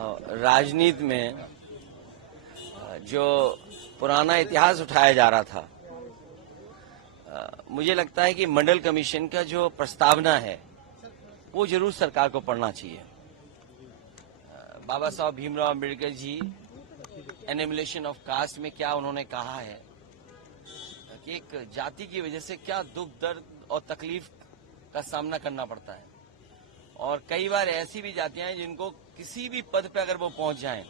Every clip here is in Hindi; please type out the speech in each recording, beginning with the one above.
राजनीति में जो पुराना इतिहास उठाया जा रहा था, मुझे लगता है कि मंडल कमीशन का जो प्रस्तावना है वो जरूर सरकार को पढ़ना चाहिए। बाबा साहब भीमराव अंबेडकर जी एनिमिलेशन ऑफ कास्ट में क्या उन्होंने कहा है कि एक जाति की वजह से क्या दुख दर्द और तकलीफ का सामना करना पड़ता है, और कई बार ऐसी भी जातियां हैं जिनको किसी भी पद पे अगर वो पहुंच जाएं,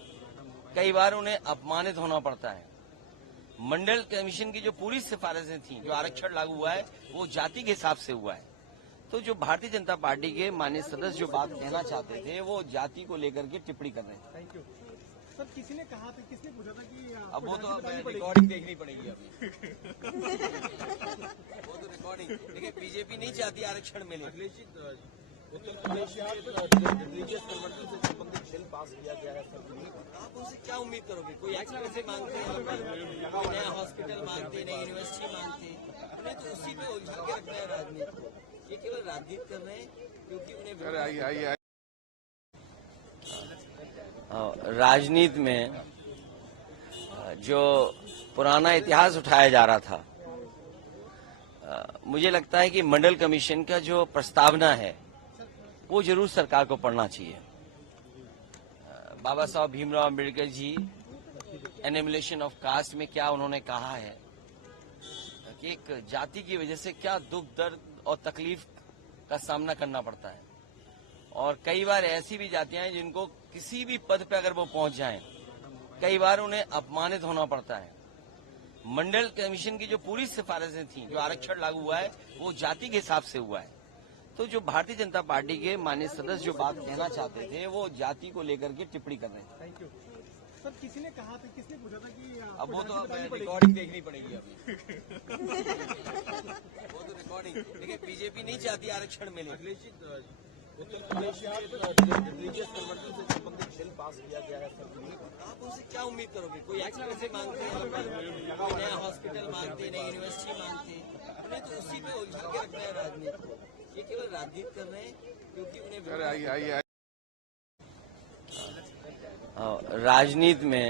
कई बार उन्हें अपमानित होना पड़ता है। मंडल कमीशन की जो पूरी सिफारिशें थी, जो आरक्षण लागू हुआ है वो जाति के हिसाब से हुआ है। तो जो भारतीय जनता पार्टी के माननीय सदस्य जो बात कहना चाहते थे वो जाति को लेकर के टिप्पणी कर रहे थे। Thank you sir. किसी ने कहा था, किसने पूछा था कि अब वो तो रिकॉर्डिंग देखनी पड़ेगी अभी। वो तो रिकॉर्डिंग देखिए, बीजेपी नहीं चाहती आरक्षण मिले। उत्तर प्रदेश में रिलीजियस कन्वर्जन से संबंधित बिल पास किया गया है। आप उनसे क्या उम्मीद करोगे? कोई एक्सप्रेस मांगते हैं, कोई नया हॉस्पिटल मांगते, नई यूनिवर्सिटी मांगते, उन्हें तो उसी में उलझा के रखना है राजनीति को। ये केवल राजनीति कर रहे हैं क्योंकि उन्हें राजनीति में जो पुराना इतिहास उठाया जा रहा था, मुझे लगता है कि मंडल कमीशन का जो प्रस्तावना है वो जरूर सरकार को पढ़ना चाहिए। बाबा साहब भीमराव अंबेडकर जी एनिमिलेशन ऑफ कास्ट में क्या उन्होंने कहा है कि एक जाति की वजह से क्या दुख दर्द और तकलीफ का सामना करना पड़ता है, और कई बार ऐसी भी जातियां हैं जिनको किसी भी पद पे अगर वो पहुंच जाएं, कई बार उन्हें अपमानित होना पड़ता है। मंडल कमीशन की जो पूरी सिफारिशें थी, जो आरक्षण लागू हुआ है वो जाति के हिसाब से हुआ है। तो जो भारतीय जनता पार्टी के माननीय सदस्य जो बात कहना चाहते थे वो जाति को लेकर के टिप्पणी कर रहे थे। Thank you sir. किसी ने कहा था, किसने पूछा था कि अब वो तो रिकॉर्डिंग देखनी पड़ेगी अभी। वो तो रिकॉर्डिंग देखिए, बीजेपी नहीं चाहती आरक्षण मिले। उत्तर प्रदेश में रिलीजियस कन्वर्जन से संबंधित बिल पास किया गया है। आप उनसे क्या उम्मीद करोगे? कोई एक्सप्रेस मांगते हैं, कोई नया हॉस्पिटल मांगते, नई यूनिवर्सिटी मांगते, उन्हें तो उसी में उलझा के रखना है राजनीति को। ये केवल राजनीति कर रहे हैं क्योंकि उन्हें राजनीति में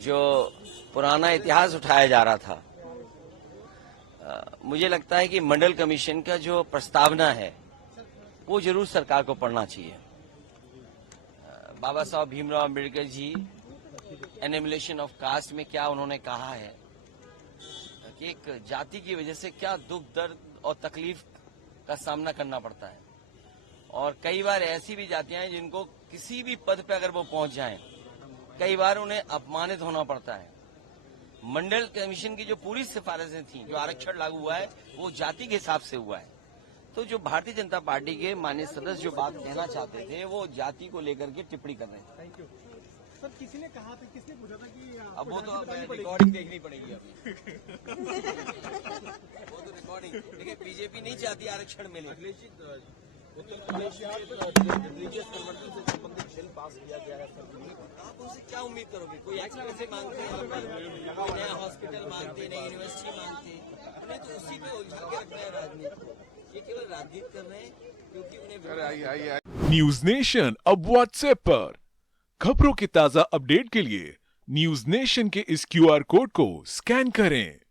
जो पुराना इतिहास उठाया जा रहा था, मुझे लगता है कि मंडल कमीशन का जो प्रस्तावना है वो जरूर सरकार को पढ़ना चाहिए। बाबा साहब भीमराव अंबेडकर जी एनिमिलेशन ऑफ कास्ट में क्या उन्होंने कहा है कि एक जाति की वजह से क्या दुख दर्द और तकलीफ का सामना करना पड़ता है, और कई बार ऐसी भी जातियां हैं जिनको किसी भी पद पे अगर वो पहुंच जाएं, कई बार उन्हें अपमानित होना पड़ता है। मंडल कमीशन की जो पूरी सिफारिशें थी, जो आरक्षण लागू हुआ है वो जाति के हिसाब से हुआ है। तो जो भारतीय जनता पार्टी के माननीय सदस्य जो बात कहना चाहते थे वो जाति को लेकर के टिप्पणी कर रहे थे। Thank you sir. किसी ने कहा था, किसने पूछा था कि अब वो तो रिकॉर्डिंग देखनी पड़ेगी अभी। वो तो रिकॉर्डिंग देखिए, बीजेपी नहीं चाहती आरक्षण मिले। उत्तर प्रदेश में रिलीजियस कन्वर्जन से संबंधित बिल पास किया गया है। आप उनसे क्या उम्मीद करोगे? कोई एक्सप्रेस मांगते हैं, कोई नया हॉस्पिटल मांगते, नई यूनिवर्सिटी मांगते, उन्हें तो उसी में उलझा के रखना है राजनीति को। ये केवल राजनीति कर रहे हैं क्योंकि उन्हें न्यूज नेशन अब व्हाट्सएप पर खबरों के ताजा अपडेट के लिए न्यूज नेशन के इस QR कोड को स्कैन करें।